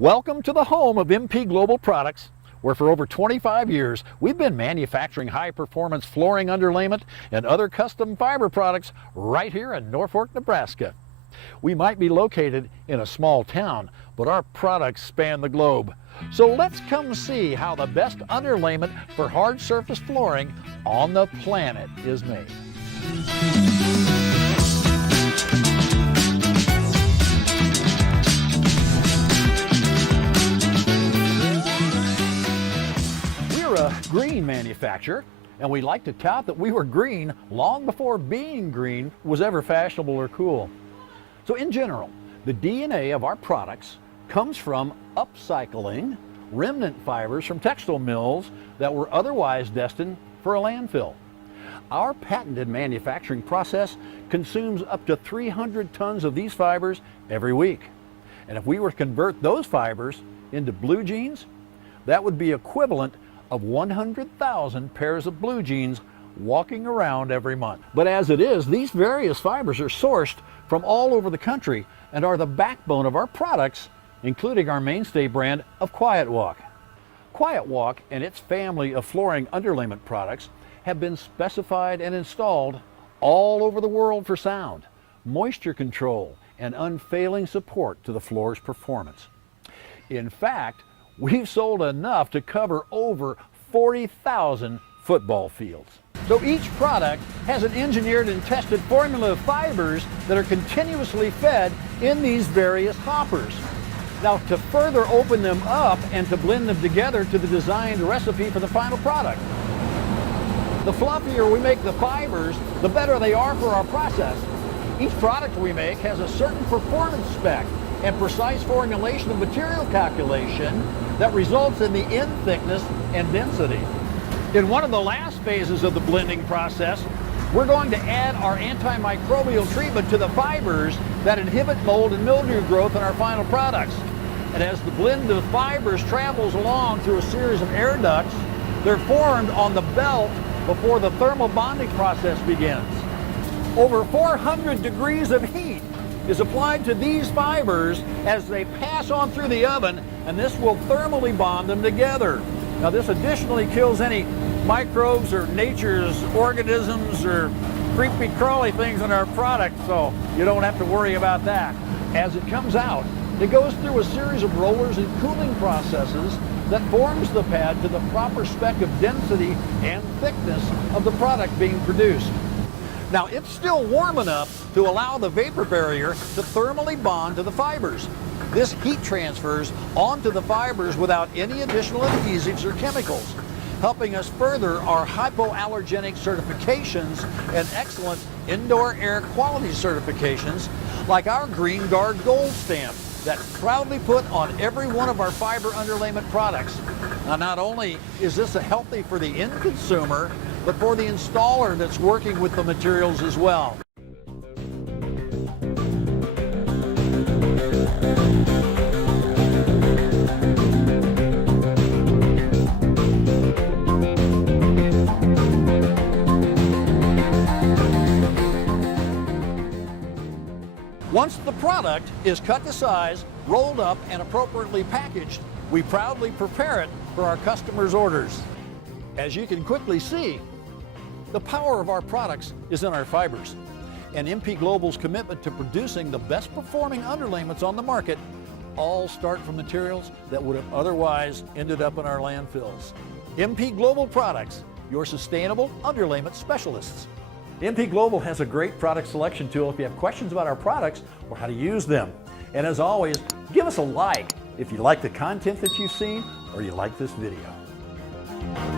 Welcome to the home of MP Global Products, where for over 25 years we've been manufacturing high-performance flooring underlayment and other custom fiber products right here in Norfolk, Nebraska. We might be located in a small town, but our products span the globe. So let's come see how the best underlayment for hard surface flooring on the planet is made. A green manufacturer, and we like to tout that we were green long before being green was ever fashionable or cool. So in general, the DNA of our products comes from upcycling remnant fibers from textile mills that were otherwise destined for a landfill. Our patented manufacturing process consumes up to 300 tons of these fibers every week. And if we were to convert those fibers into blue jeans, that would be equivalent of 100,000 pairs of blue jeans walking around every month. But as it is, these various fibers are sourced from all over the country and are the backbone of our products, including our mainstay brand of Quiet Walk. Quiet Walk and its family of flooring underlayment products have been specified and installed all over the world for sound, moisture control, and unfailing support to the floor's performance. In fact, we've sold enough to cover over 40,000 football fields. So each product has an engineered and tested formula of fibers that are continuously fed in these various hoppers. Now, to further open them up and to blend them together to the designed recipe for the final product. The fluffier we make the fibers, the better they are for our process. Each product we make has a certain performance spec and precise formulation of material calculation that results in the end thickness and density. In one of the last phases of the blending process, we're going to add our antimicrobial treatment to the fibers that inhibit mold and mildew growth in our final products. And as the blend of fibers travels along through a series of air ducts, they're formed on the belt before the thermal bonding process begins. Over 400 degrees of heat is applied to these fibers as they pass on through the oven, and this will thermally bond them together. Now, this additionally kills any microbes or nature's organisms or creepy crawly things in our product, so you don't have to worry about that. As it comes out, it goes through a series of rollers and cooling processes that forms the pad to the proper spec of density and thickness of the product being produced. Now, it's still warm enough to allow the vapor barrier to thermally bond to the fibers. This heat transfers onto the fibers without any additional adhesives or chemicals, helping us further our hypoallergenic certifications and excellent indoor air quality certifications like our Green Guard Gold stamp that's proudly put on every one of our fiber underlayment products. Now, not only is this healthy for the end consumer, but for the installer that's working with the materials as well. Once the product is cut to size, rolled up, and appropriately packaged, we proudly prepare it for our customers' orders. As you can quickly see, the power of our products is in our fibers, and MP Global's commitment to producing the best performing underlayments on the market all start from materials that would have otherwise ended up in our landfills. MP Global Products, your sustainable underlayment specialists. MP Global has a great product selection tool if you have questions about our products or how to use them. And as always, give us a like if you like the content that you've seen or you like this video.